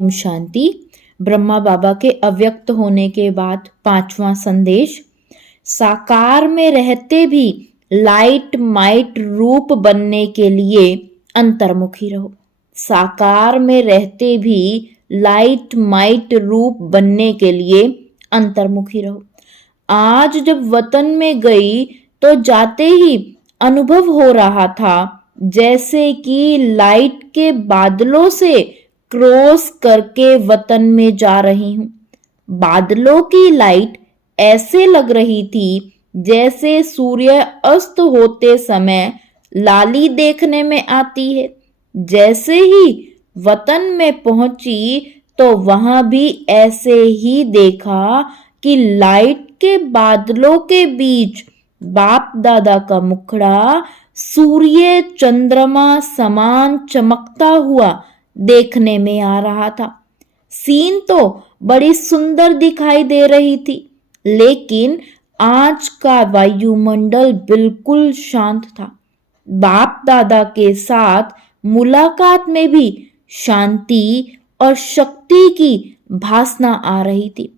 ओम शांति। ब्रह्मा बाबा के अव्यक्त होने के बाद पांचवा संदेश। साकार में रहते भी लाइट माइट रूप बनने के लिए अंतर्मुखी रहो। साकार में रहते भी लाइट माइट रूप बनने के लिए अंतर्मुखी रहो। आज जब वतन में गई तो जाते ही अनुभव हो रहा था जैसे कि लाइट के बादलों से क्रॉस करके वतन में जा रही हूं। बादलों की लाइट ऐसे लग रही थी जैसे सूर्य अस्त होते समय लाली देखने में आती है। जैसे ही वतन में पहुंची तो वहां भी ऐसे ही देखा कि लाइट के बादलों के बीच बाप दादा का मुखड़ा सूर्य चंद्रमा समान चमकता हुआ देखने में आ रहा था। सीन तो बड़ी सुंदर दिखाई दे रही थी, लेकिन आज का वायुमंडल बिल्कुल शांत था। बाप दादा के साथ मुलाकात में भी शांति और शक्ति की भासना आ रही थी।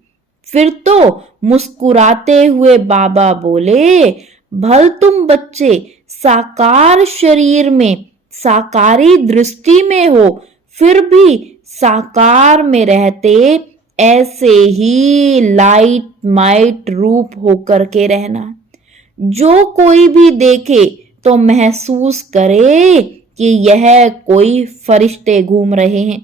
फिर तो मुस्कुराते हुए बाबा बोले, भल तुम बच्चे साकार शरीर में साकारी दृष्टि में हो, फिर भी साकार में रहते ऐसे ही लाइट माइट रूप होकर के रहना। जो कोई भी देखे तो महसूस करे कि यह कोई फरिश्ते घूम रहे हैं,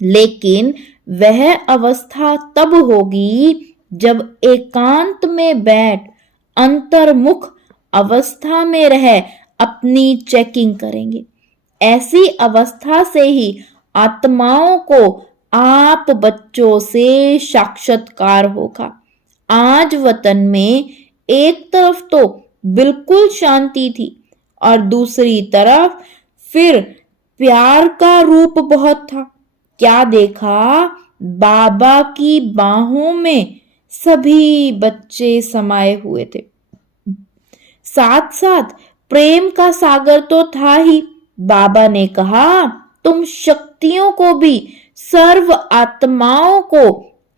लेकिन वह अवस्था तब होगी जब एकांत में बैठ अंतर्मुख अवस्था में रह अपनी चेकिंग करेंगे। ऐसी अवस्था से ही आत्माओं को आप बच्चों से साक्षात्कार होगा। आज वतन में एक तरफ तो बिल्कुल शांति थी और दूसरी तरफ फिर प्यार का रूप बहुत था। क्या देखा, बाबा की बाहों में सभी बच्चे समाये हुए थे। साथ साथ प्रेम का सागर तो था ही। बाबा ने कहा, तुम शक्तियों को भी सर्व आत्माओं को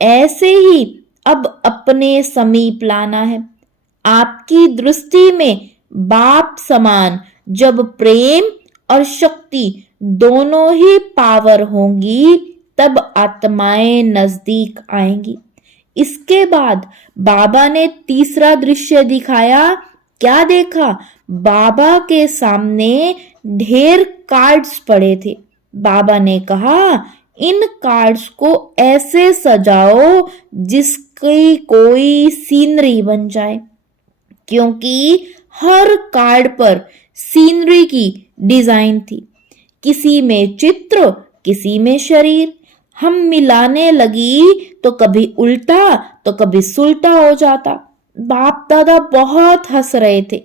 ऐसे ही अब अपने समीप लाना है। आपकी दृष्टि में बाप समान जब प्रेम और शक्ति दोनों ही पावर होंगी तब आत्माएं नजदीक आएंगी। इसके बाद बाबा ने तीसरा दृश्य दिखाया। क्या देखा, बाबा के सामने ढेर कार्ड्स पड़े थे। बाबा ने कहा, इन कार्ड्स को ऐसे सजाओ जिसकी कोई सीनरी बन जाए, क्योंकि हर कार्ड पर सीनरी की डिजाइन थी। किसी में चित्र, किसी में शरीर। हम मिलाने लगी तो कभी उल्टा तो कभी सुलटा हो जाता। बाप दादा बहुत हंस रहे थे।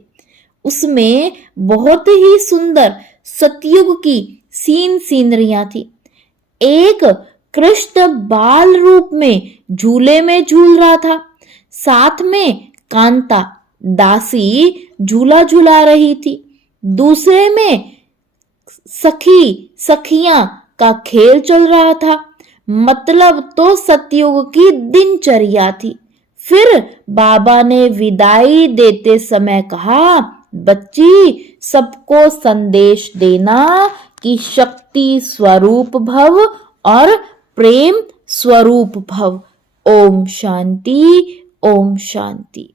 उसमें बहुत ही सुंदर सतयुग की सीनरियां थी। एक कृष्ण बाल रूप में झूले में झूल रहा था। साथ में कांता दासी झूला झूला रही थी। दूसरे में सखियां का खेल चल रहा था। मतलब तो सतयुग की दिनचर्या थी। फिर बाबा ने विदाई देते समय कहा, बच्ची सबको संदेश देना कि शक्ति स्वरूप भव और प्रेम स्वरूप भव। ओम शांति, ओम शांति।